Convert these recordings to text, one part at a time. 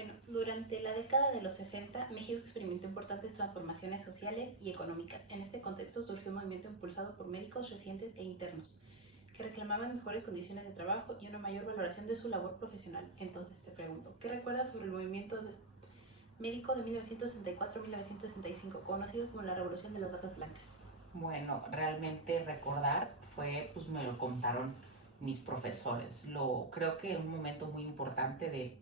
Bueno, durante la década de los 60, México experimentó importantes transformaciones sociales y económicas. En este contexto surgió un movimiento impulsado por médicos residentes e internos, que reclamaban mejores condiciones de trabajo y una mayor valoración de su labor profesional. Entonces te pregunto, ¿qué recuerdas sobre el movimiento médico de 1964-1965, conocido como la Revolución de las Batas Blancas? Bueno, realmente recordar fue, pues me lo contaron mis profesores. Creo que un momento muy importante de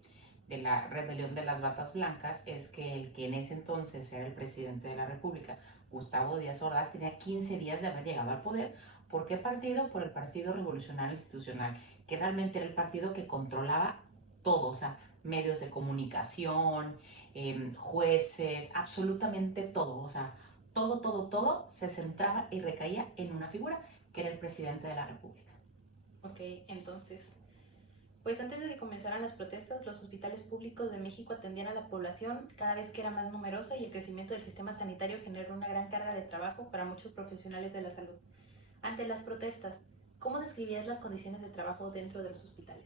la rebelión de las batas blancas es que el que en ese entonces era el presidente de la República, Gustavo Díaz Ordaz, tenía 15 días de haber llegado al poder. ¿Por qué partido? Por el Partido Revolucionario Institucional, que realmente era el partido que controlaba todo, o sea, medios de comunicación, jueces, absolutamente todo, o sea, todo se centraba y recaía en una figura que era el presidente de la República. Ok, entonces, pues antes de que comenzaran las protestas, los hospitales públicos de México atendían a la población cada vez que era más numerosa y el crecimiento del sistema sanitario generó una gran carga de trabajo para muchos profesionales de la salud. Ante las protestas, ¿cómo describías las condiciones de trabajo dentro de los hospitales?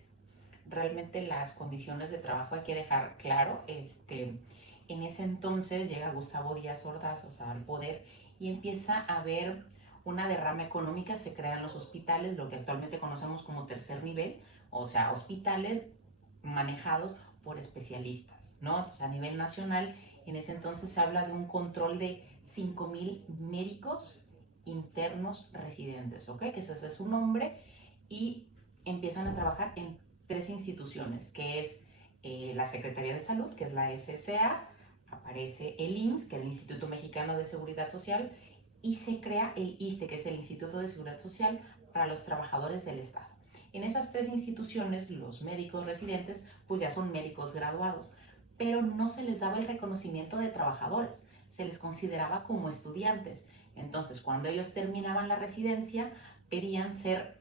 Realmente las condiciones de trabajo hay que dejar claro, en ese entonces llega Gustavo Díaz Ordaz, o sea, al poder y empieza a haber una derrama económica, se crean los hospitales, lo que actualmente conocemos como tercer nivel, o sea, hospitales manejados por especialistas, ¿no? Entonces, a nivel nacional, en ese entonces se habla de un control de 5,000 médicos internos residentes, ¿ok? Que ese es su nombre y empiezan a trabajar en tres instituciones, que es la Secretaría de Salud, que es la SSA, aparece el IMSS, que es el Instituto Mexicano de Seguridad Social, y se crea el ISSSTE, que es el Instituto de Seguridad Social para los Trabajadores del Estado. En esas tres instituciones, los médicos residentes, pues ya son médicos graduados, pero no se les daba el reconocimiento de trabajadores, se les consideraba como estudiantes. Entonces, cuando ellos terminaban la residencia, pedían ser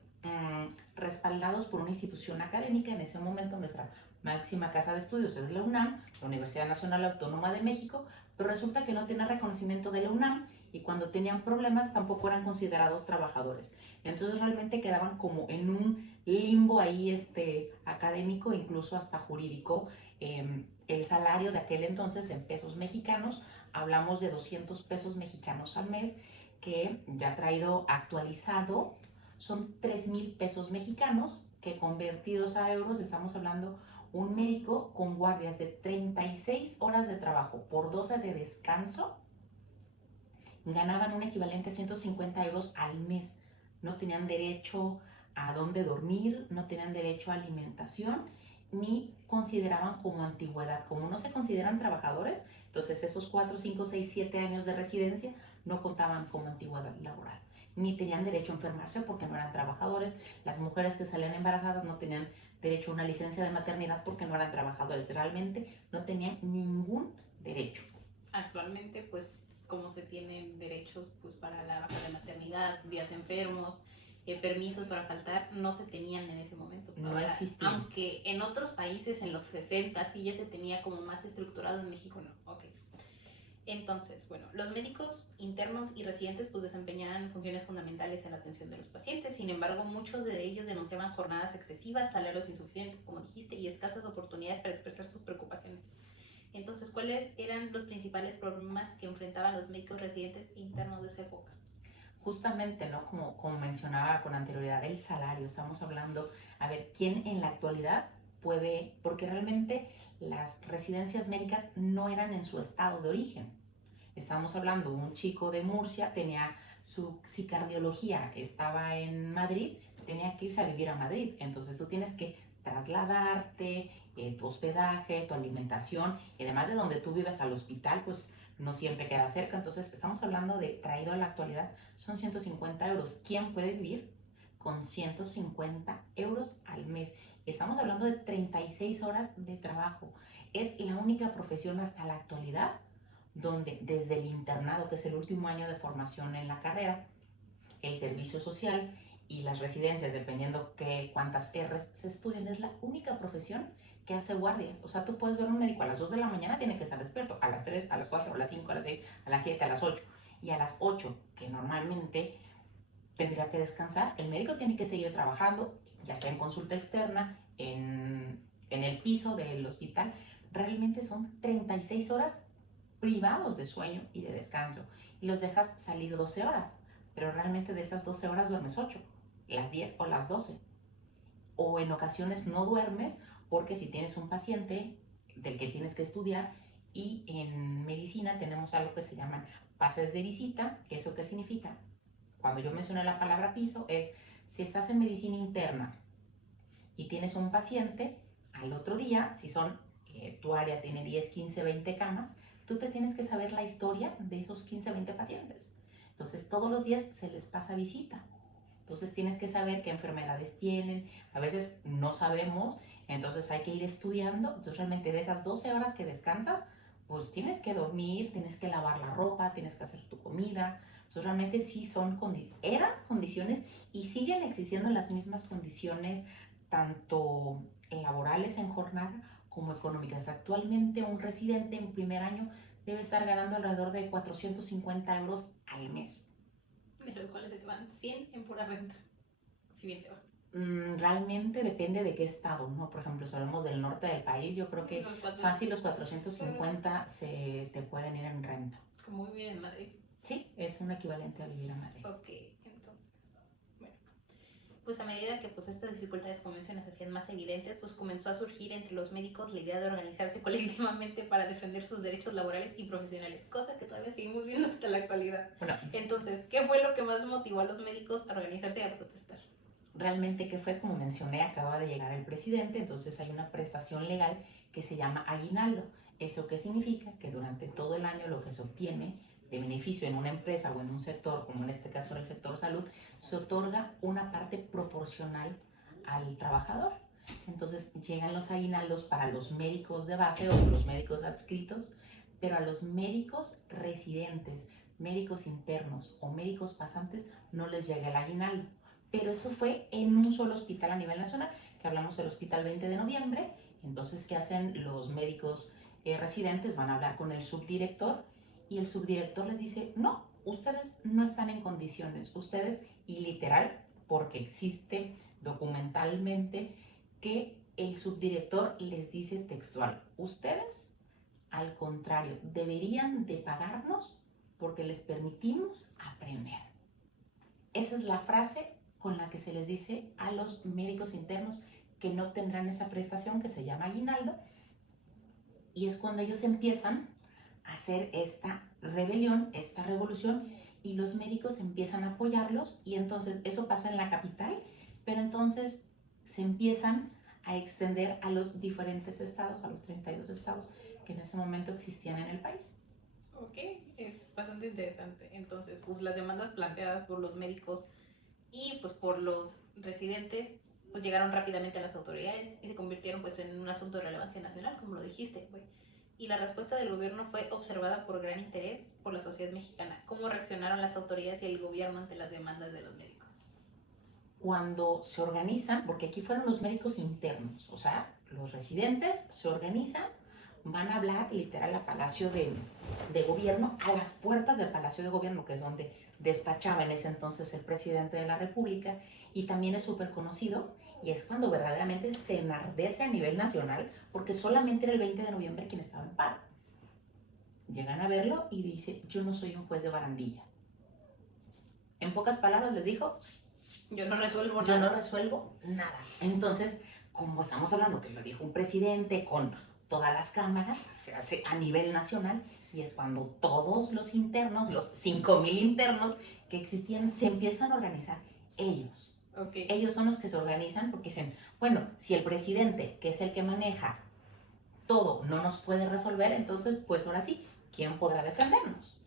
respaldados por una institución académica. En ese momento nuestra máxima casa de estudios es la UNAM, la Universidad Nacional Autónoma de México, pero resulta que no tiene reconocimiento de la UNAM y cuando tenían problemas tampoco eran considerados trabajadores. Entonces realmente quedaban como en un limbo ahí académico, incluso hasta jurídico. El salario de aquel entonces en pesos mexicanos, hablamos de 200 pesos mexicanos al mes, que ya traído actualizado son 3,000 pesos mexicanos, que convertidos a euros estamos hablando un médico con guardias de 36 horas de trabajo por 12 de descanso, ganaban un equivalente a 150 euros al mes. No tenían derecho a dónde dormir, no tenían derecho a alimentación, ni consideraban como antigüedad. Como no se consideran trabajadores, entonces esos 4, 5, 6, 7 años de residencia no contaban como antigüedad laboral. Ni tenían derecho a enfermarse porque no eran trabajadores. Las mujeres que salían embarazadas no tenían derecho a una licencia de maternidad porque no eran trabajadores. Realmente no tenían ningún derecho. Actualmente, pues, como se tienen derechos pues para la baja de maternidad, días enfermos, permisos para faltar, no se tenían en ese momento. No O sea, existían. aunque en otros países en los 60 sí ya se tenía como más estructurado, en México no. Ok. Entonces, bueno, los médicos internos y residentes pues desempeñaban funciones fundamentales en la atención de los pacientes. Sin embargo, muchos de ellos denunciaban jornadas excesivas, salarios insuficientes, como dijiste, y escasas oportunidades para expresar sus preocupaciones. Entonces, ¿cuáles eran los principales problemas que enfrentaban los médicos residentes internos de esa época? Justamente, ¿no? Como mencionaba con anterioridad, el salario. Estamos hablando, a ver, ¿quién en la actualidad puede? Porque realmente las residencias médicas no eran en su estado de origen. Estamos hablando, un chico de Murcia tenía si cardiología estaba en Madrid, tenía que irse a vivir a Madrid. Entonces tú tienes que trasladarte, tu hospedaje, tu alimentación, y además de donde tú vives al hospital, pues no siempre queda cerca. Entonces estamos hablando de, traído a la actualidad, son 150 euros. ¿Quién puede vivir con 150 euros al mes? Estamos hablando de 36 horas de trabajo. Es la única profesión hasta la actualidad donde desde el internado, que es el último año de formación en la carrera, el servicio social y las residencias, dependiendo cuántas R's se estudian, es la única profesión que hace guardias. O sea, tú puedes ver un médico a las 2 de la mañana, tiene que estar despierto, a las 3, a las 4, a las 5, a las 6, a las 7, a las 8. Y a las 8, que normalmente tendría que descansar, el médico tiene que seguir trabajando, ya sea en consulta externa, en el piso del hospital. realmente son 36 horas privados de sueño y de descanso. Y los dejas salir 12 horas, pero realmente de esas 12 horas duermes 8, las 10 o las 12. O en ocasiones no duermes porque si tienes un paciente del que tienes que estudiar, y en medicina tenemos algo que se llaman pases de visita, que eso qué significa. Cuando yo mencioné la palabra piso es, si estás en medicina interna y tienes un paciente, al otro día, si son, tu área tiene 10, 15, 20 camas, tú te tienes que saber la historia de esos 15, 20 pacientes. Entonces todos los días se les pasa visita. Entonces tienes que saber qué enfermedades tienen, a veces no sabemos, entonces hay que ir estudiando. Entonces realmente de esas 12 horas que descansas, pues tienes que dormir, tienes que lavar la ropa, tienes que hacer tu comida. Entonces realmente sí eran condiciones y siguen existiendo las mismas condiciones, tanto laborales en jornada como económicas. Actualmente un residente en primer año debe estar ganando alrededor de 450 euros al mes. De los cuales te van 100 en pura renta, si bien te va. Realmente depende de qué estado, ¿no? Por ejemplo, si hablamos del norte del país, yo creo que fácil los 450 se te pueden ir en renta. Como vivir en Madrid. Sí, es un equivalente a vivir en Madrid. Ok, entonces, bueno, pues a medida que pues estas dificultades, como mencionas, se hacían más evidentes, pues comenzó a surgir entre los médicos la idea de organizarse colectivamente para defender sus derechos laborales y profesionales, cosa que todavía seguimos viendo hasta la actualidad. Bueno, entonces, ¿qué fue lo que más motivó a los médicos a organizarse y a protestar? Realmente, ¿qué fue? Como mencioné, acaba de llegar el presidente, entonces hay una prestación legal que se llama aguinaldo. ¿Eso qué significa? Que durante todo el año lo que se obtiene de beneficio en una empresa o en un sector, como en este caso en el sector salud, se otorga una parte proporcional al trabajador. Entonces llegan los aguinaldos para los médicos de base o los médicos adscritos, pero a los médicos residentes, médicos internos o médicos pasantes no les llega el aguinaldo. Pero eso fue en un solo hospital a nivel nacional, que hablamos del Hospital 20 de Noviembre. Entonces, ¿qué hacen los médicos residentes? Van a hablar con el subdirector y el subdirector les dice, no, ustedes no están en condiciones, ustedes, y literal, porque existe documentalmente que el subdirector les dice textual, ustedes, al contrario, deberían de pagarnos porque les permitimos aprender. Esa es la frase con la que se les dice a los médicos internos que no tendrán esa prestación que se llama aguinaldo, y es cuando ellos empiezan a hacer esta rebelión, esta revolución, y los médicos empiezan a apoyarlos, y entonces eso pasa en la capital, pero entonces se empiezan a extender a los diferentes estados, a los 32 estados que en ese momento existían en el país. Ok, es bastante interesante. Entonces, pues las demandas planteadas por los médicos y pues por los residentes pues llegaron rápidamente a las autoridades y se convirtieron pues en un asunto de relevancia nacional, como lo dijiste, güey. Y la respuesta del gobierno fue observada por gran interés por la sociedad mexicana. ¿Cómo reaccionaron las autoridades y el gobierno ante las demandas de los médicos? Cuando se organizan, porque aquí fueron los médicos internos, o sea, los residentes se organizan, van a hablar literal a Palacio de Gobierno, a las puertas del Palacio de Gobierno, que es donde despachaba en ese entonces el presidente de la República, y también es súper conocido, y es cuando verdaderamente se enardece a nivel nacional, porque solamente era el 20 de noviembre quien estaba en paro. Llegan a verlo y dice, yo no soy un juez de barandilla. En pocas palabras les dijo, yo no resuelvo nada. Yo no resuelvo nada. Entonces, como estamos hablando que lo dijo un presidente con todas las cámaras, se hace a nivel nacional, y es cuando todos los internos, los 5,000 internos que existían, se empiezan a organizar ellos. Okay. Ellos son los que se organizan porque dicen, bueno, si el presidente, que es el que maneja todo, no nos puede resolver, entonces, pues ahora sí, ¿quién podrá defendernos?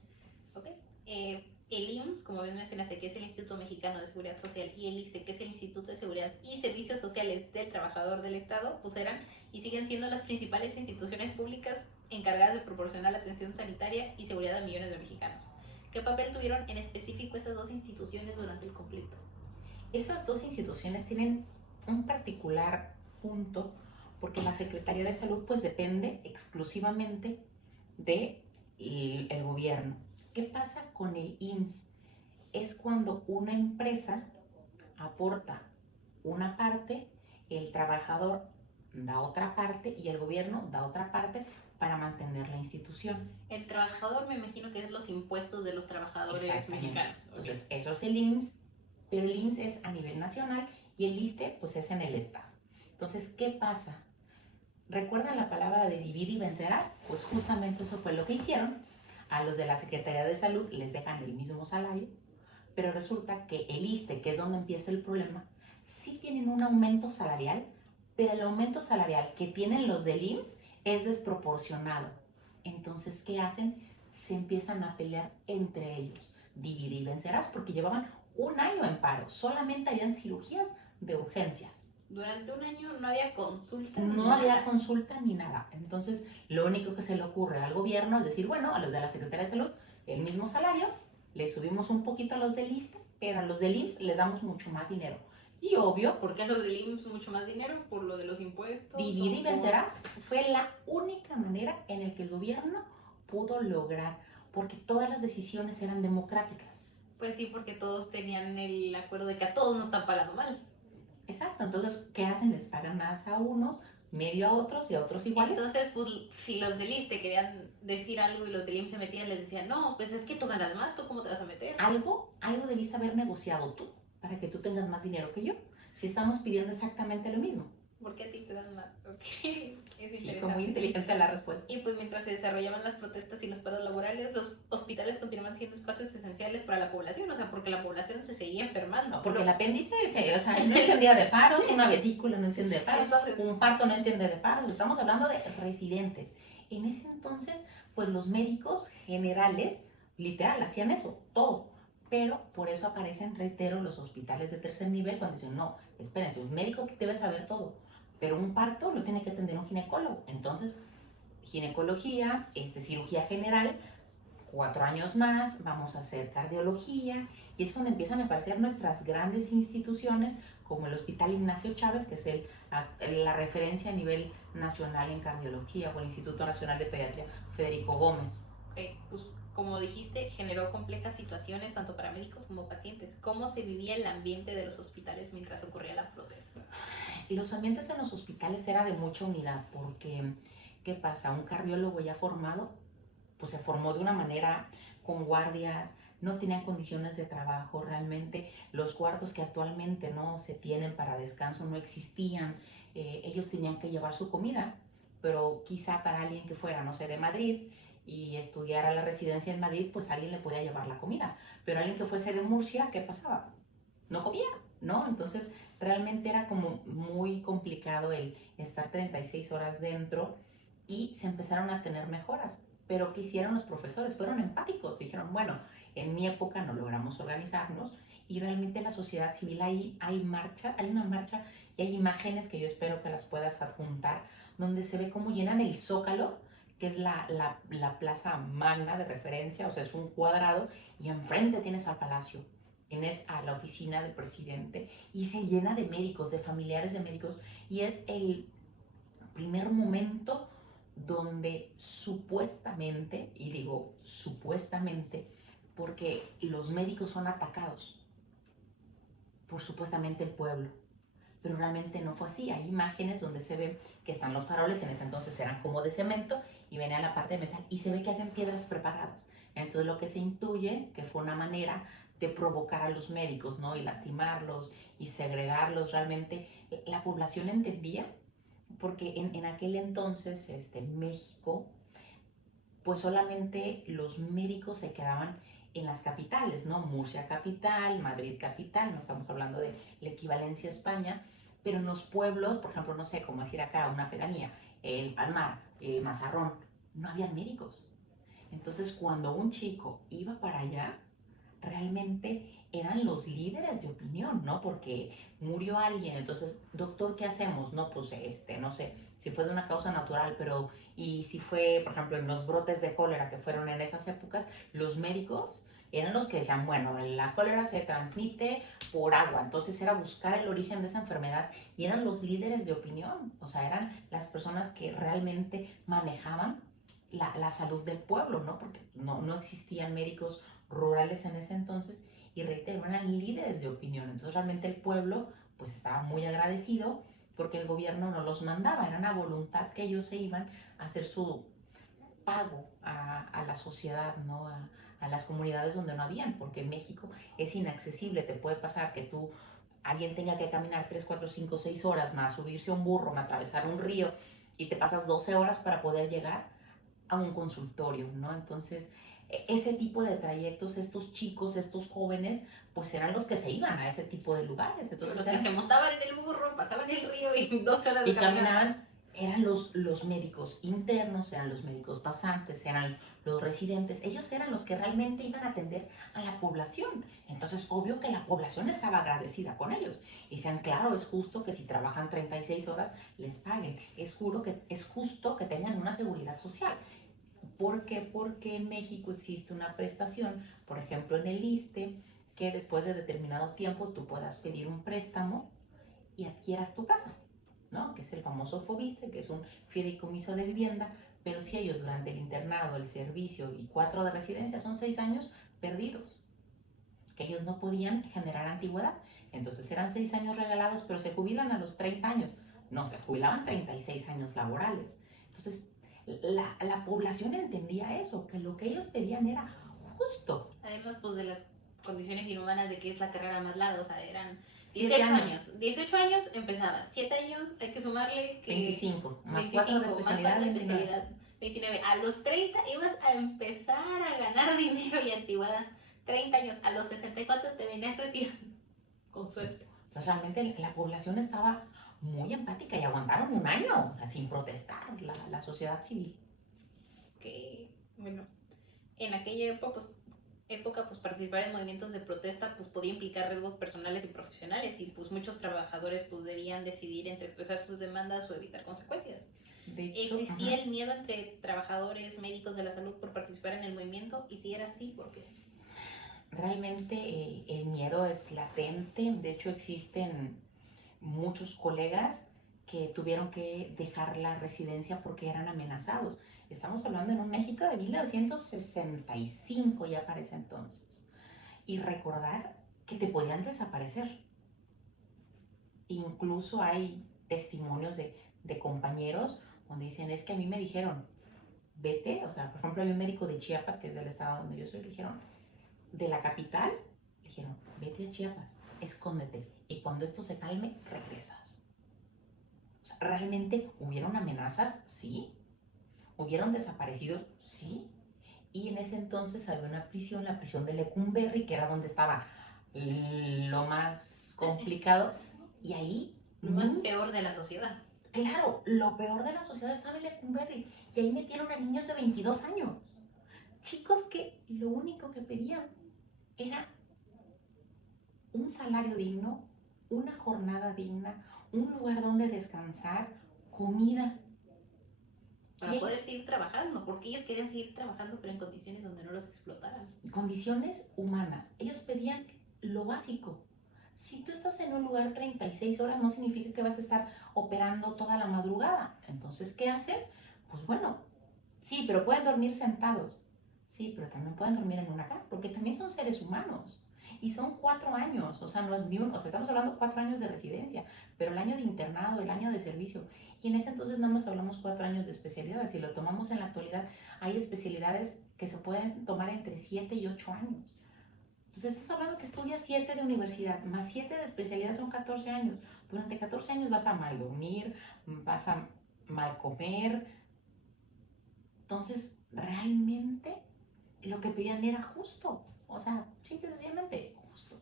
Ok. El IMSS, como bien mencionaste, que es el Instituto Mexicano de Seguridad Social, y el ISSSTE, que es el Instituto de Seguridad y Servicios Sociales del Trabajador del Estado, pues eran y siguen siendo las principales instituciones públicas encargadas de proporcionar atención sanitaria y seguridad a millones de mexicanos. ¿Qué papel tuvieron en específico esas dos instituciones durante el conflicto? Esas dos instituciones tienen un particular punto, porque la Secretaría de Salud pues depende exclusivamente del gobierno. ¿Qué pasa con el IMSS? Es cuando una empresa aporta una parte, el trabajador da otra parte y el gobierno da otra parte para mantener la institución. El trabajador me imagino que es los impuestos de los trabajadores mexicanos. Entonces, eso es el IMSS, pero el IMSS es a nivel nacional y el ISSSTE pues es en el estado. Entonces, ¿qué pasa? ¿Recuerdan la palabra de divide y vencerás? Pues justamente eso fue lo que hicieron. A los de la Secretaría de Salud les dejan el mismo salario, pero resulta que el ISSSTE, que es donde empieza el problema, sí tienen un aumento salarial, pero el aumento salarial que tienen los del IMSS es desproporcionado. Entonces, ¿qué hacen? Se empiezan a pelear entre ellos. Divide y vencerás, porque llevaban un año en paro. Solamente habían cirugías de urgencias. Durante un año no había consulta. No había consulta ni nada. Entonces, lo único que se le ocurre al gobierno es decir, bueno, a los de la Secretaría de Salud, el mismo salario, le subimos un poquito a los del ISSSTE, pero a los del IMSS les damos mucho más dinero. Y obvio, ¿por qué a los del IMSS mucho más dinero? ¿Por lo de los impuestos? Divide y vencerás fue la única manera en la que el gobierno pudo lograr, porque todas las decisiones eran democráticas. Pues sí, porque todos tenían el acuerdo de que a todos nos están pagando mal. Exacto, entonces, ¿qué hacen? Les pagan más a unos, medio a otros y a otros iguales. Entonces, pues, si los del ISSSTE querían decir algo y los del IMSS se metían, les decían, no, pues es que tú ganas más, ¿tú cómo te vas a meter? Algo debiste haber negociado tú, para que tú tengas más dinero que yo, si estamos pidiendo exactamente lo mismo. ¿Por qué a ti te dan más? Ok, sí, fue muy inteligente la respuesta. Y pues mientras se desarrollaban las protestas y los paros laborales, los hospitales continuaban siendo espacios esenciales para la población, o sea, porque la población se seguía enfermando. Porque el apéndice, o sea, no entendía de paros, una vesícula no entiende de paros, entonces, un parto no entiende de paros, estamos hablando de residentes. En ese entonces, pues los médicos generales, literal, hacían eso, todo. Pero por eso aparecen, reitero, los hospitales de tercer nivel cuando dicen, no, espérense, un médico debe saber todo, pero un parto lo tiene que atender un ginecólogo. Entonces, ginecología, cirugía general, 4 años más, vamos a hacer cardiología, y es cuando empiezan a aparecer nuestras grandes instituciones, como el Hospital Ignacio Chávez, que es la referencia a nivel nacional en cardiología, o el Instituto Nacional de Pediatría Federico Gómez. Okay, pues como dijiste, generó complejas situaciones tanto para médicos como pacientes. ¿Cómo se vivía el ambiente de los hospitales mientras ocurría la protesta? Los ambientes en los hospitales era de mucha unidad, porque, ¿qué pasa? Un cardiólogo ya formado, pues se formó de una manera con guardias, no tenían condiciones de trabajo realmente, los cuartos que actualmente no se tienen para descanso no existían, ellos tenían que llevar su comida, pero quizá para alguien que fuera, no sé, de Madrid, y estudiara la residencia en Madrid, pues alguien le podía llevar la comida. Pero alguien que fuese de Murcia, ¿qué pasaba? No comía, ¿no? Entonces realmente era como muy complicado el estar 36 horas dentro y se empezaron a tener mejoras. Pero ¿qué hicieron los profesores? Fueron empáticos, dijeron, bueno, en mi época no logramos organizarnos y realmente la sociedad civil hay una marcha y hay imágenes que yo espero que las puedas adjuntar, donde se ve cómo llenan el Zócalo, que es la plaza magna de referencia, o sea, es un cuadrado, y enfrente tienes al palacio, tienes a la oficina del presidente, y se llena de médicos, de familiares de médicos, y es el primer momento donde supuestamente, y digo supuestamente, porque los médicos son atacados por supuestamente el pueblo, pero realmente no fue así. Hay imágenes donde se ve que están los faroles, en ese entonces eran como de cemento, y venía la parte de metal, y se ve que habían piedras preparadas. Entonces lo que se intuye que fue una manera de provocar a los médicos, ¿no? Y lastimarlos y segregarlos. Realmente la población entendía, porque en aquel entonces México, pues solamente los médicos se quedaban en las capitales, ¿no? Murcia capital, Madrid capital, no estamos hablando de la equivalencia a España, pero en los pueblos, por ejemplo, no sé, como decir acá, una pedanía, El Palmar, Mazarrón, no había médicos. Entonces, cuando un chico iba para allá, realmente eran los líderes de opinión, ¿no? Porque murió alguien, entonces, doctor, ¿qué hacemos? No, pues, no sé, si fue de una causa natural, pero, y si fue, por ejemplo, en los brotes de cólera que fueron en esas épocas, los médicos eran los que decían, bueno, la cólera se transmite por agua, entonces era buscar el origen de esa enfermedad, y eran los líderes de opinión, o sea, eran las personas que realmente manejaban la salud del pueblo, ¿no? Porque no existían médicos rurales en ese entonces, y reitero, eran líderes de opinión. Entonces realmente el pueblo pues estaba muy agradecido, porque el gobierno no los mandaba, era una voluntad que ellos se iban a hacer su pago a la sociedad, ¿no? A las comunidades donde no habían, porque México es inaccesible, te puede pasar que alguien tenga que caminar 3, 4, 5, 6 horas más, subirse a un burro, más atravesar un río y te pasas 12 horas para poder llegar a un consultorio, ¿no? Entonces, ese tipo de trayectos, estos chicos, estos jóvenes, pues eran los que se iban a ese tipo de lugares. Entonces, los que se montaban en el burro, pasaban el río y 2 horas de y caminaban, eran los médicos internos, eran los médicos pasantes, eran los residentes. Ellos eran los que realmente iban a atender a la población. Entonces, obvio que la población estaba agradecida con ellos. Y decían, claro, es justo que si trabajan 36 horas les paguen. Es justo que tengan una seguridad social. ¿Por qué? Porque en México existe una prestación, por ejemplo en el ISSSTE, que después de determinado tiempo tú puedas pedir un préstamo y adquieras tu casa, ¿no? Que es el famoso FOBISTE, que es un fideicomiso de vivienda, pero si ellos durante el internado, el servicio y 4 de residencia son 6 años perdidos, que ellos no podían generar antigüedad. Entonces eran 6 años regalados, pero se jubilan a los 30 años. No, se jubilaban 36 años laborales. Entonces la población entendía eso, que lo que ellos pedían era justo. Además, pues de las condiciones inhumanas de que es la carrera más larga, o sea, eran 18 años. 18 años empezabas, 7 años hay que sumarle que 25, más 25, 4 de especialidad, más 4 de especialidad, 29. A los 30 ibas a empezar a ganar dinero y antigüedad. 30 años, a los 64 te venías retirando, con suerte. Entonces realmente la población estaba muy empática y aguantaron un año, o sea, sin protestar, la sociedad civil. Que, bueno, en aquella época, pues participar en movimientos de protesta pues podía implicar riesgos personales y profesionales y pues muchos trabajadores pues debían decidir entre expresar sus demandas o evitar consecuencias. De hecho, existía el miedo entre trabajadores, médicos de la salud por participar en el movimiento, y si era así, ¿por qué? Realmente el miedo es latente. De hecho existen muchos colegas que tuvieron que dejar la residencia porque eran amenazados. Estamos hablando en un México de 1965 ya para ese entonces. Y recordar que te podían desaparecer. Incluso hay testimonios de compañeros donde dicen, es que a mí me dijeron, vete, o sea, por ejemplo hay un médico de Chiapas, que es del estado donde yo soy, le dijeron, de la capital, le dijeron, vete a Chiapas, escóndete, y cuando esto se calme, regresas. O sea, ¿realmente hubieron amenazas? Sí. ¿Hubieron desaparecidos? Sí. Y en ese entonces había una prisión, la prisión de Lecumberri, que era donde estaba lo más complicado, y ahí... Lo más peor de la sociedad. Claro, lo peor de la sociedad estaba en Lecumberri, y ahí metieron a niños de 22 años. Chicos que lo único que pedían era un salario digno, una jornada digna, un lugar donde descansar, comida. Para poder seguir trabajando, porque ellos querían seguir trabajando, pero en condiciones donde no los explotaran. Condiciones humanas. Ellos pedían lo básico. Si tú estás en un lugar 36 horas, no significa que vas a estar operando toda la madrugada. Entonces, ¿qué hacen? Pues bueno, sí, pero pueden dormir sentados. Sí, pero también pueden dormir en una cama, porque también son seres humanos. Y son 4 años, o sea, no es ni o sea, estamos hablando 4 años de residencia, pero el año de internado, el año de servicio. Y en ese entonces nada más hablamos 4 años de especialidades. Si lo tomamos en la actualidad, hay especialidades que se pueden tomar entre 7 y 8 años. Entonces estás hablando que estudias 7 de universidad, más 7 de especialidad son 14 años. Durante 14 años vas a mal dormir, vas a mal comer. Entonces, realmente lo que pedían era justo. O sea, simple y sencillamente justo.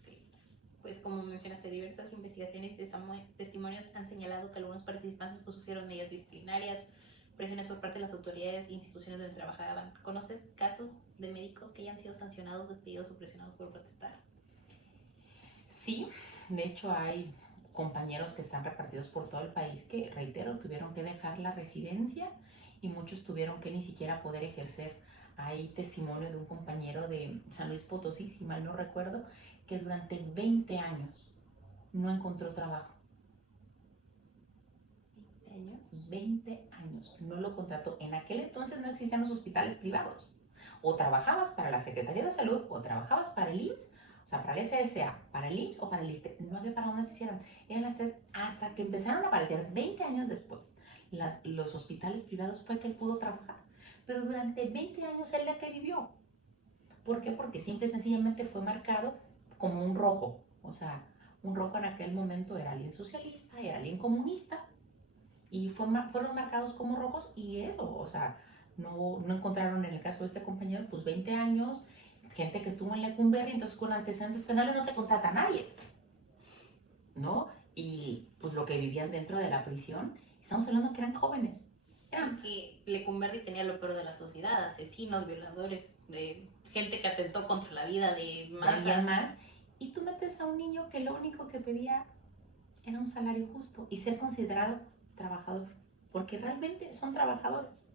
Okay. Pues como mencionaste, diversas investigaciones y testimonios han señalado que algunos participantes pues, sufrieron medidas disciplinarias, presiones por parte de las autoridades e instituciones donde trabajaban. ¿Conoces casos de médicos que hayan sido sancionados, despedidos o presionados por protestar? Sí, de hecho hay compañeros que están repartidos por todo el país que, reitero, tuvieron que dejar la residencia y muchos tuvieron que ni siquiera poder ejercer. Hay testimonio de un compañero de San Luis Potosí, si mal no recuerdo, que durante 20 años no encontró trabajo. 20 años, no lo contrató. En aquel entonces no existían los hospitales privados. O trabajabas para la Secretaría de Salud o trabajabas para el IMSS sea, para el SSA, para el IMSS o para el ISSSTE, no había para dónde te hicieran. Eran las tres, hasta que empezaron a aparecer 20 años después. Los hospitales privados fue que él pudo trabajar. Pero durante 20 años él de qué vivió. ¿Por qué? Porque simple y sencillamente fue marcado como un rojo. O sea, un rojo en aquel momento era alguien socialista, era alguien comunista, y fueron marcados como rojos y eso, o sea, no encontraron en el caso de este compañero, pues 20 años, gente que estuvo en Lecumberri, entonces con antecedentes penales no te contrata a nadie, ¿no? Y pues lo que vivían dentro de la prisión, estamos hablando que eran jóvenes. Que Lecumberri tenía lo peor de la sociedad, asesinos, violadores, de gente que atentó contra la vida de masas. Más. Y tú metes a un niño que lo único que pedía era un salario justo y ser considerado trabajador, porque realmente son trabajadores.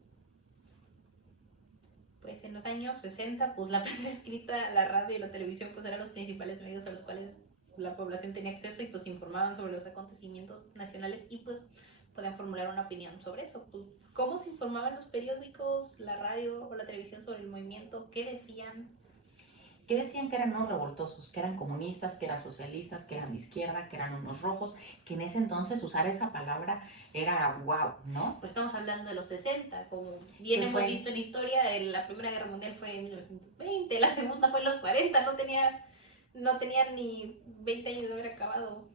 Pues en los años 60, pues la prensa escrita, la radio y la televisión pues eran los principales medios a los cuales la población tenía acceso y pues informaban sobre los acontecimientos nacionales y pues podían formular una opinión sobre eso. Pues, ¿cómo se informaban los periódicos, la radio o la televisión sobre el movimiento? ¿Qué decían? Que decían que eran unos revoltosos, que eran comunistas, que eran socialistas, que eran de izquierda, que eran unos rojos, que en ese entonces usar esa palabra era wow, ¿no? Pues estamos hablando de los 60, como bien hemos visto en historia, la Primera Guerra Mundial fue en 1920, la Segunda fue en los 40, no tenían ni 20 años de haber acabado.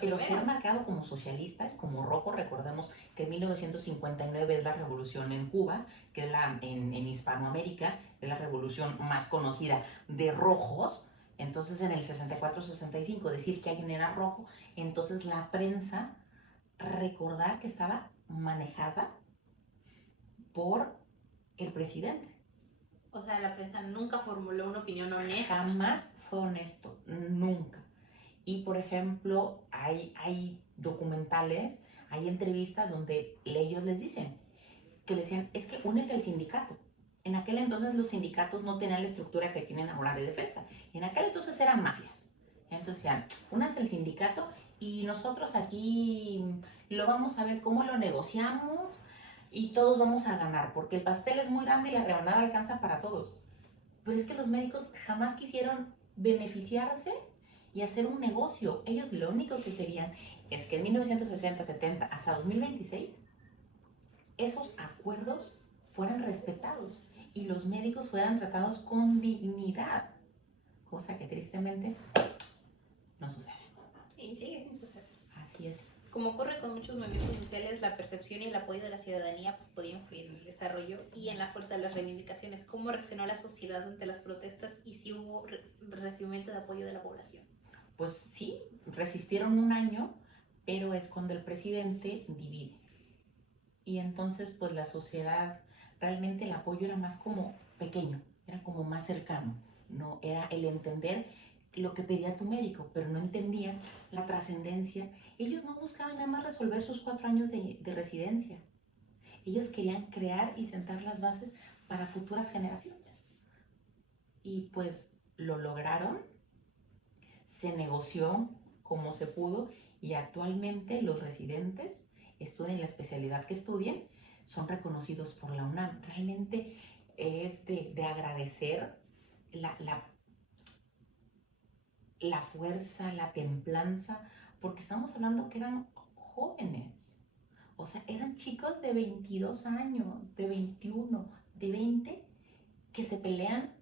Pero ser marcado como socialista, como rojo, recordemos que en 1959 es la revolución en Cuba, que es en Hispanoamérica, es la revolución más conocida de rojos. Entonces en el 64-65 decir que alguien era rojo, entonces la prensa recordar que estaba manejada por el presidente. O sea, la prensa nunca formuló una opinión honesta. Jamás fue honesto, nunca. Y, por ejemplo, hay documentales, hay entrevistas donde ellos les dicen, que le decían, es que únete al sindicato. En aquel entonces los sindicatos no tenían la estructura que tienen ahora de defensa. En aquel entonces eran mafias. Entonces decían, únase al sindicato y nosotros aquí lo vamos a ver cómo lo negociamos y todos vamos a ganar, porque el pastel es muy grande y la rebanada alcanza para todos. Pero es que los médicos jamás quisieron beneficiarse y hacer un negocio. Ellos lo único que querían es que en 1960, 70 hasta 2026 esos acuerdos fueran respetados y los médicos fueran tratados con dignidad, cosa que tristemente no sucede. Y sigue sin suceder. Así es. Como ocurre con muchos movimientos sociales, la percepción y el apoyo de la ciudadanía pues, podía influir en el desarrollo y en la fuerza de las reivindicaciones. ¿Cómo reaccionó la sociedad ante las protestas y si hubo recibimiento de apoyo de la población? Pues sí, resistieron un año, pero es cuando el presidente divide. Y entonces, pues la sociedad, realmente el apoyo era más como pequeño, era como más cercano, ¿no? Era el entender lo que pedía tu médico, pero no entendían la trascendencia. Ellos no buscaban nada más resolver sus 4 años de residencia. Ellos querían crear y sentar las bases para futuras generaciones. Y pues lo lograron, se negoció como se pudo y actualmente los residentes estudien la especialidad que estudien, son reconocidos por la UNAM. Realmente es de agradecer la fuerza, la templanza, porque estamos hablando que eran jóvenes, o sea, eran chicos de 22 años, de 21, de 20, que se pelean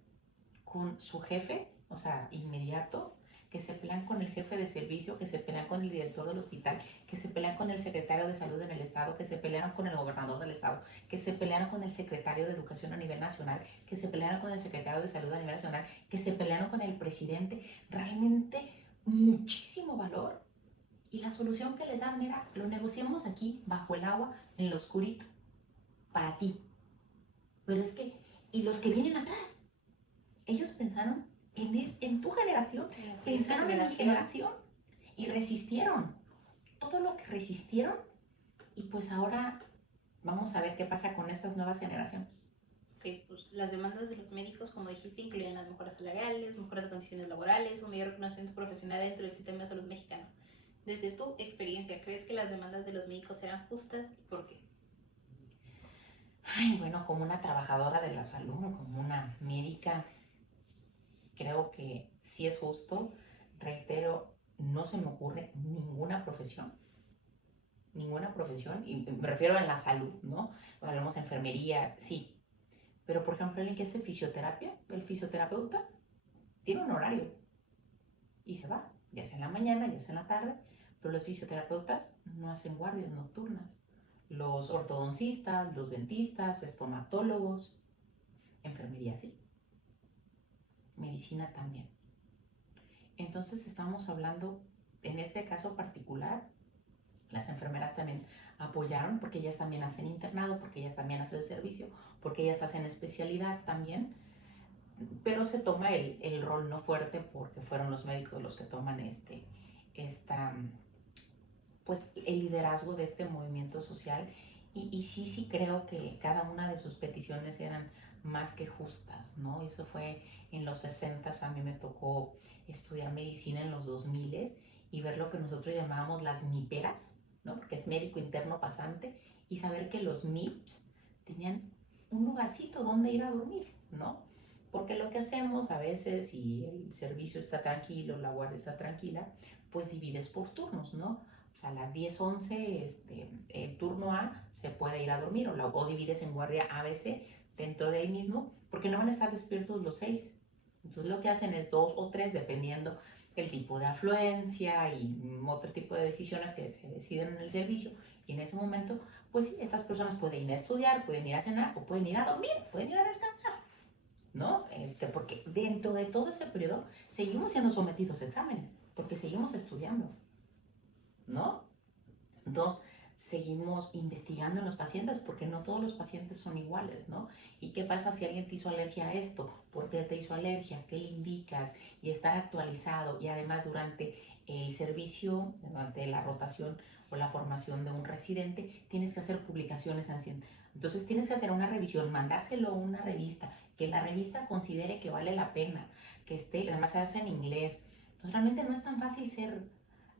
con su jefe, o sea, inmediato, que se pelean con el jefe de servicio, que se pelean con el director del hospital, que se pelean con el secretario de salud en el estado, que se pelearon con el gobernador del estado, que se pelearon con el secretario de educación a nivel nacional, que se pelearon con el secretario de salud a nivel nacional, que se pelearon con el presidente. Realmente muchísimo valor. Y la solución que les daban era, lo negociamos aquí, bajo el agua, en lo oscurito, para ti. Pero es que, y los que vienen atrás, ellos pensaron en tu generación, pensaron en mi generación y resistieron todo lo que resistieron. Y pues ahora vamos a ver qué pasa con estas nuevas generaciones. Okay, pues las demandas de los médicos, como dijiste, incluyen las mejoras salariales, mejoras de condiciones laborales, un mayor reconocimiento profesional dentro del sistema de salud mexicano. Desde tu experiencia, ¿crees que las demandas de los médicos eran justas y por qué? Ay, bueno, como una trabajadora de la salud, como una médica, creo que sí es justo. Reitero, no se me ocurre ninguna profesión, y me refiero a la salud, ¿no? Hablamos de enfermería, sí, pero por ejemplo, alguien que hace fisioterapia, el fisioterapeuta tiene un horario y se va, ya sea en la mañana, ya sea en la tarde, pero los fisioterapeutas no hacen guardias nocturnas. Los ortodoncistas, los dentistas, estomatólogos, enfermería sí, medicina también. Entonces estamos hablando, en este caso particular, las enfermeras también apoyaron porque ellas también hacen internado, porque ellas también hacen servicio, porque ellas hacen especialidad también, pero se toma el rol no fuerte porque fueron los médicos los que toman pues el liderazgo de este movimiento social, y sí creo que cada una de sus peticiones eran más que justas, ¿no? Eso fue en los 60s, a mí me tocó estudiar medicina en los 2000 y ver lo que nosotros llamábamos las MIPeras, ¿no? Porque es médico interno pasante, y saber que los MIPS tenían un lugarcito donde ir a dormir, ¿no? Porque lo que hacemos a veces, si el servicio está tranquilo, la guardia está tranquila, pues divides por turnos, ¿no? O sea, a las 10, 11, el turno A se puede ir a dormir, o divides en guardia A, B, C dentro de ahí mismo, porque no van a estar despiertos los 6. Entonces lo que hacen es 2 o 3, dependiendo el tipo de afluencia y otro tipo de decisiones que se deciden en el servicio. Y en ese momento, pues sí, estas personas pueden ir a estudiar, pueden ir a cenar o pueden ir a dormir, pueden ir a descansar, ¿no? Porque dentro de todo ese periodo seguimos siendo sometidos a exámenes, porque seguimos estudiando, ¿no? Dos, seguimos investigando en los pacientes, porque no todos los pacientes son iguales, ¿no? ¿Y qué pasa si alguien te hizo alergia a esto? ¿Por qué te hizo alergia? ¿Qué le indicas? Y estar actualizado, y además durante el servicio, durante la rotación o la formación de un residente, tienes que hacer publicaciones en. Entonces tienes que hacer una revisión, mandárselo a una revista, que la revista considere que vale la pena, que esté, además se hace en inglés. Entonces realmente no es tan fácil ser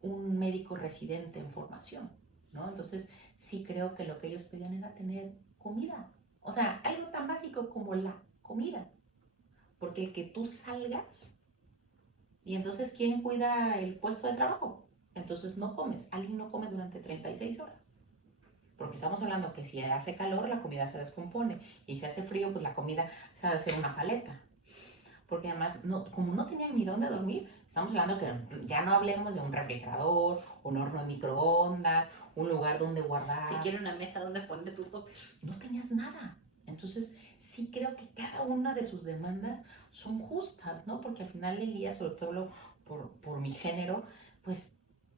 un médico residente en formación, ¿no? Entonces sí creo que lo que ellos pedían era tener comida. O sea, algo tan básico como la comida. Porque el que tú salgas, y entonces ¿quién cuida el puesto de trabajo? Entonces no comes. Alguien no come durante 36 horas. Porque estamos hablando que si hace calor, la comida se descompone. Y si hace frío, pues la comida se ha de hacer una paleta. Porque además, como no tenían ni dónde dormir, estamos hablando que ya no hablemos de un refrigerador, un horno de microondas, un lugar donde guardar. Si quieres una mesa donde poner tu topper. No tenías nada. Entonces, sí creo que cada una de sus demandas son justas, ¿no? Porque al final del día, sobre todo por mi género, pues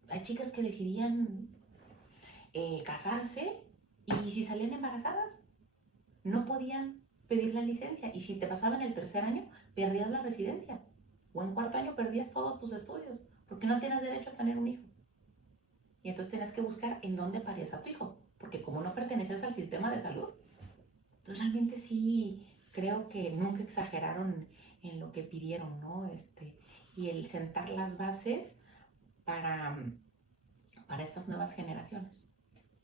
hay chicas que decidían casarse, y si salían embarazadas, no podían pedir la licencia, y si te pasaba en el 3er año, perdías la residencia, o en 4º año perdías todos tus estudios, porque no tienes derecho a tener un hijo. Y entonces tienes que buscar en dónde parías a tu hijo, porque como no perteneces al sistema de salud. Entonces realmente sí creo que nunca exageraron en lo que pidieron, ¿no? Y el sentar las bases para estas nuevas generaciones.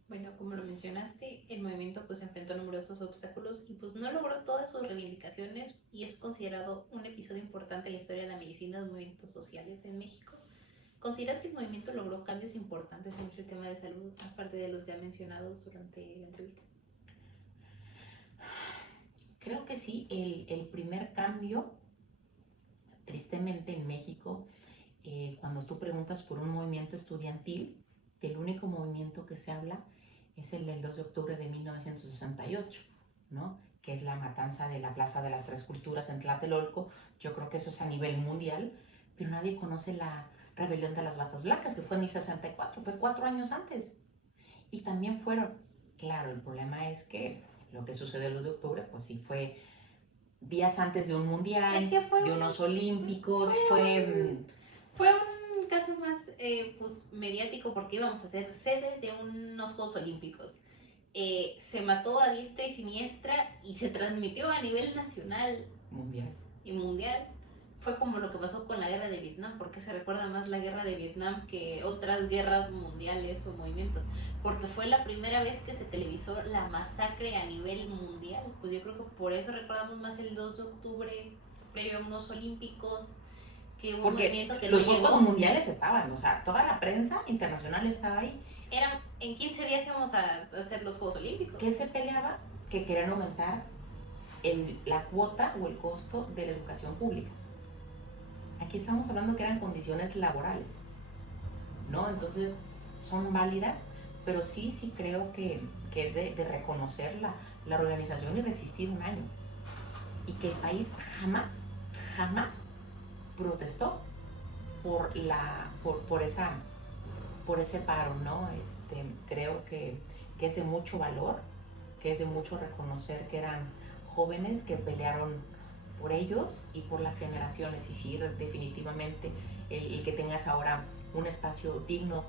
Bueno, como lo mencionaste, el movimiento pues enfrentó numerosos obstáculos y pues no logró todas sus reivindicaciones, y es considerado un episodio importante en la historia de la medicina y los movimientos sociales en México. ¿Consideras que el movimiento logró cambios importantes en el sistema de salud, aparte de los ya mencionados durante la entrevista? Creo que sí. El primer cambio, tristemente en México, cuando tú preguntas por un movimiento estudiantil, el único movimiento que se habla es el del 2 de octubre de 1968, ¿no? Que es la matanza de la Plaza de las Tres Culturas en Tlatelolco. Yo creo que eso es a nivel mundial, pero nadie conoce la rebelión de las Batas Blancas, que fue en el 64, fue 4 años antes. Y también fueron, claro, el problema es que lo que sucedió el 2 de octubre, pues sí fue días antes de un mundial, de unos olímpicos, fue un caso más pues mediático, porque íbamos a ser sede de unos Juegos Olímpicos. Se mató a diestra y siniestra y se transmitió a nivel nacional y mundial. Fue como lo que pasó con la guerra de Vietnam, porque se recuerda más la guerra de Vietnam que otras guerras mundiales o movimientos, porque fue la primera vez que se televisó la masacre a nivel mundial. Pues yo creo que por eso recordamos más el 2 de octubre previo a unos olímpicos, que hubo un Porque movimiento que los no Juegos llegó. Mundiales estaban, o sea, toda la prensa internacional estaba ahí. En 15 días íbamos a hacer los Juegos Olímpicos. ¿Qué se peleaba? Que querían aumentar la cuota o el costo de la educación pública. Aquí estamos hablando que eran condiciones laborales, ¿no? Entonces, son válidas, pero sí creo que es de reconocer la organización y resistir un año. Y que el país jamás protestó por ese paro, ¿no? Creo que es de mucho valor, que es de mucho reconocer que eran jóvenes que pelearon por ellos y por las generaciones. Y sí, definitivamente el que tengas ahora un espacio digno,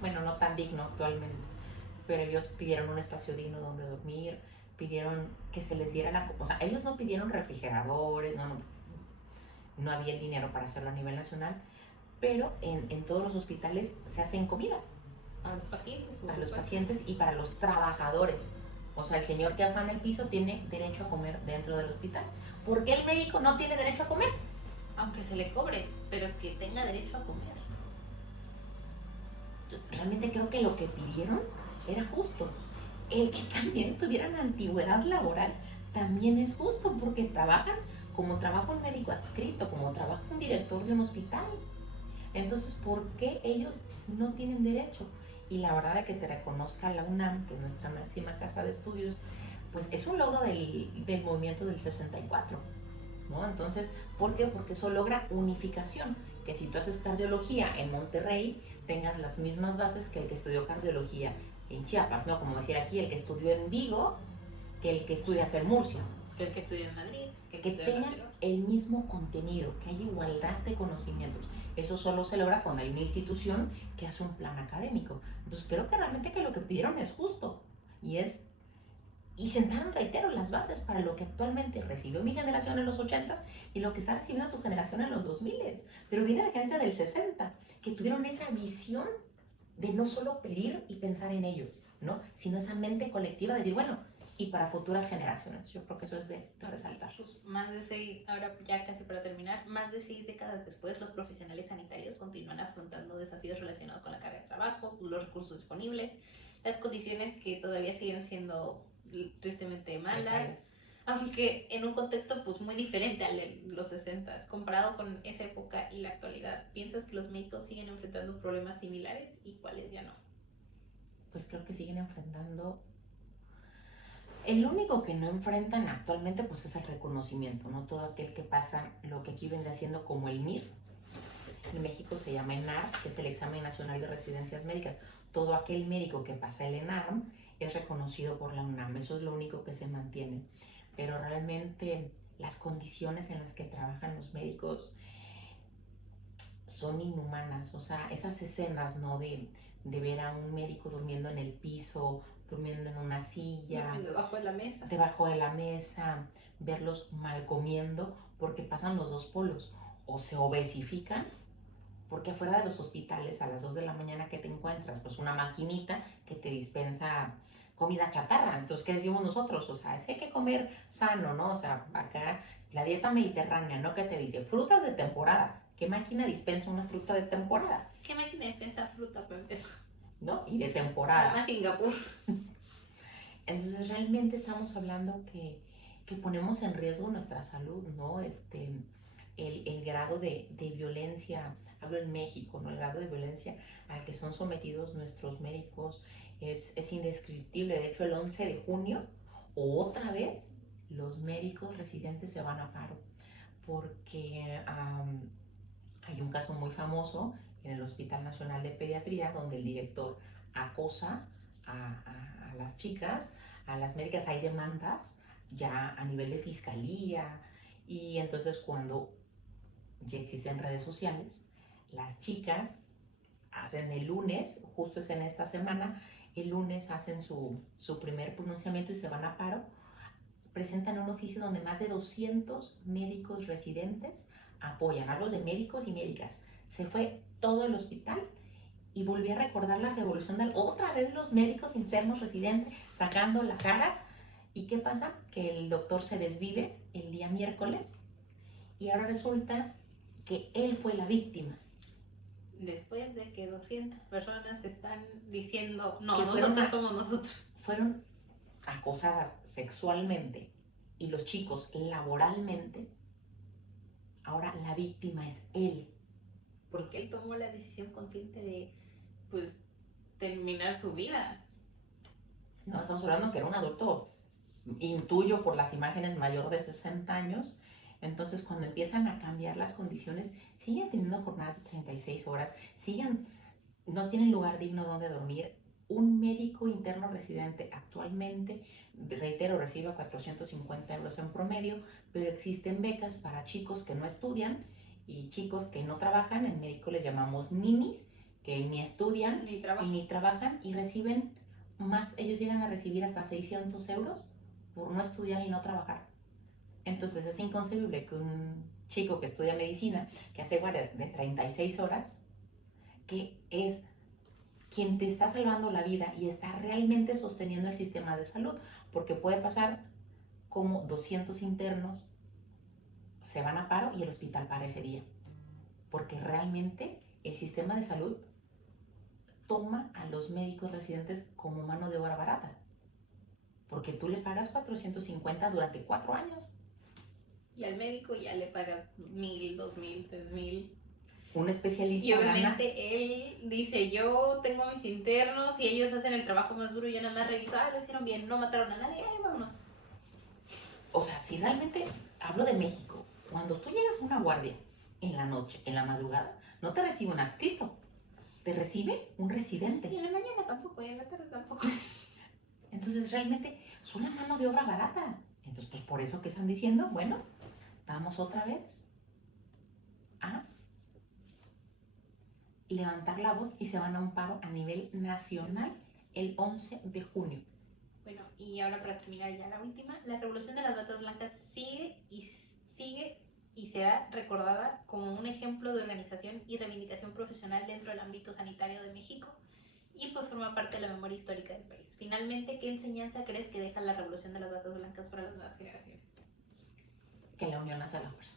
bueno, no tan digno actualmente, pero ellos pidieron un espacio digno donde dormir, pidieron que se les diera o sea, ellos no pidieron refrigeradores, no había el dinero para hacerlo a nivel nacional, pero en todos los hospitales se hacen comidas. Para los pacientes y para los trabajadores. O sea, el señor que afana el piso tiene derecho a comer dentro del hospital. ¿Por qué el médico no tiene derecho a comer? Aunque se le cobre, pero que tenga derecho a comer. Realmente creo que lo que pidieron era justo. El que también tuvieran antigüedad laboral también es justo, porque trabajan como trabaja un médico adscrito, como trabaja un director de un hospital. Entonces, ¿por qué ellos no tienen derecho? Y la verdad de que te reconozca la UNAM, que es nuestra máxima casa de estudios, pues es un logro del movimiento del 64, ¿no? Entonces, ¿por qué? Porque eso logra unificación, que si tú haces cardiología en Monterrey, tengas las mismas bases que el que estudió cardiología en Chiapas, ¿no? Como decir aquí, el que estudió en Vigo, que el que estudia acá en Murcia. Que el que estudia en Madrid. Que tengan el mismo contenido, que haya igualdad de conocimientos. Eso solo se logra cuando hay una institución que hace un plan académico. Entonces creo que realmente que lo que pidieron es justo y sentaron, reitero, las bases para lo que actualmente recibió mi generación en los 80s y lo que está recibiendo tu generación en los 2000s. Pero viene de gente del 60 que tuvieron esa visión de no solo pedir y pensar en ello, ¿no? Sino esa mente colectiva de decir, bueno, y para futuras generaciones. Yo creo que eso es de resaltar. Pues ahora ya casi para terminar, más de 6 décadas después, los profesionales sanitarios continúan afrontando desafíos relacionados con la carga de trabajo, los recursos disponibles, las condiciones que todavía siguen siendo tristemente malas, aunque en un contexto pues muy diferente a los 60s, comparado con esa época y la actualidad. ¿Piensas que los médicos siguen enfrentando problemas similares y cuáles ya no? Pues creo que siguen enfrentando. El único que no enfrentan actualmente pues es el reconocimiento, ¿no? Todo aquel que pasa lo que aquí vende haciendo como el MIR. En México se llama ENAR, que es el Examen Nacional de Residencias Médicas. Todo aquel médico que pasa el ENARM es reconocido por la UNAM. Eso es lo único que se mantiene. Pero realmente las condiciones en las que trabajan los médicos son inhumanas. O sea, esas escenas, ¿no? De ver a un médico durmiendo en el piso, durmiendo en una silla, debajo de la mesa, verlos mal comiendo, porque pasan los dos polos, o se obesifican, porque afuera de los hospitales a las 2 de la mañana que te encuentras, pues una maquinita que te dispensa comida chatarra. Entonces, ¿qué decimos nosotros? O sea, es que hay que comer sano, ¿no? O sea, acá la dieta mediterránea, ¿no? Que te dice frutas de temporada. ¿Qué máquina dispensa una fruta de temporada? ¿Qué máquina dispensa fruta para empezar? ¿No? Y de temporada. Además, Singapur. Entonces realmente estamos hablando que ponemos en riesgo nuestra salud, ¿no? El grado de violencia, hablo en México, ¿no? El grado de violencia al que son sometidos nuestros médicos es indescriptible. De hecho, el 11 de junio, otra vez, los médicos residentes se van a paro, porque hay un caso muy famoso en el Hospital Nacional de Pediatría donde el director acosa a las chicas, a las médicas. Hay demandas ya a nivel de fiscalía, y entonces cuando ya existen redes sociales, las chicas hacen el lunes, justo es en esta semana, el lunes hacen su primer pronunciamiento y se van a paro, presentan un oficio donde más de 200 médicos residentes apoyan. Hablo de médicos y médicas. Se fue todo el hospital y volví a recordar la revolución otra vez los médicos internos residentes sacando la cara. ¿Y qué pasa? Que el doctor se desvive el día miércoles y ahora resulta que él fue la víctima. Después de que 200 personas están diciendo, no, Que nosotros somos nosotros. Fueron acosadas sexualmente y los chicos laboralmente, ahora la víctima es él. Porque él tomó la decisión consciente de, pues, terminar su vida. No, estamos hablando que era un adulto, intuyo por las imágenes, mayor de 60 años. Entonces, cuando empiezan a cambiar las condiciones, siguen teniendo jornadas de 36 horas, no tienen lugar digno donde dormir. Un médico interno residente actualmente, reitero, recibe 450 euros en promedio, pero existen becas para chicos que no estudian y chicos que no trabajan. En médico les llamamos ninis, que ni estudian ni trabajan y reciben más. Ellos llegan a recibir hasta 600 euros por no estudiar y no trabajar. Entonces es inconcebible que un chico que estudia medicina, que hace guardias de 36 horas, que es quien te está salvando la vida y está realmente sosteniendo el sistema de salud, porque puede pasar como 200 internos se van a paro y el hospital parecería, porque realmente el sistema de salud toma a los médicos residentes como mano de obra barata, porque tú le pagas 450 durante 4 años. Y al médico ya le paga 1,000, 2,000, 3,000. Un especialista. Y obviamente él dice, yo tengo mis internos y ellos hacen el trabajo más duro y yo nada más reviso, lo hicieron bien, no mataron a nadie, vámonos. O sea, si realmente hablo de México, cuando tú llegas a una guardia en la noche, en la madrugada, no te recibe un adscrito, te recibe un residente. Y en la mañana tampoco, y en la tarde tampoco. Entonces realmente son una mano de obra barata. Entonces, pues por eso que están diciendo, bueno, vamos otra vez a levantar la voz y se van a un paro a nivel nacional el 11 de junio. Bueno, y ahora para terminar ya la última, la revolución de las batas blancas sigue y será recordada como un ejemplo de organización y reivindicación profesional dentro del ámbito sanitario de México y pues forma parte de la memoria histórica del país. Finalmente, ¿qué enseñanza crees que deja la revolución de las batas blancas para las nuevas generaciones? Que la unión hace la fuerza.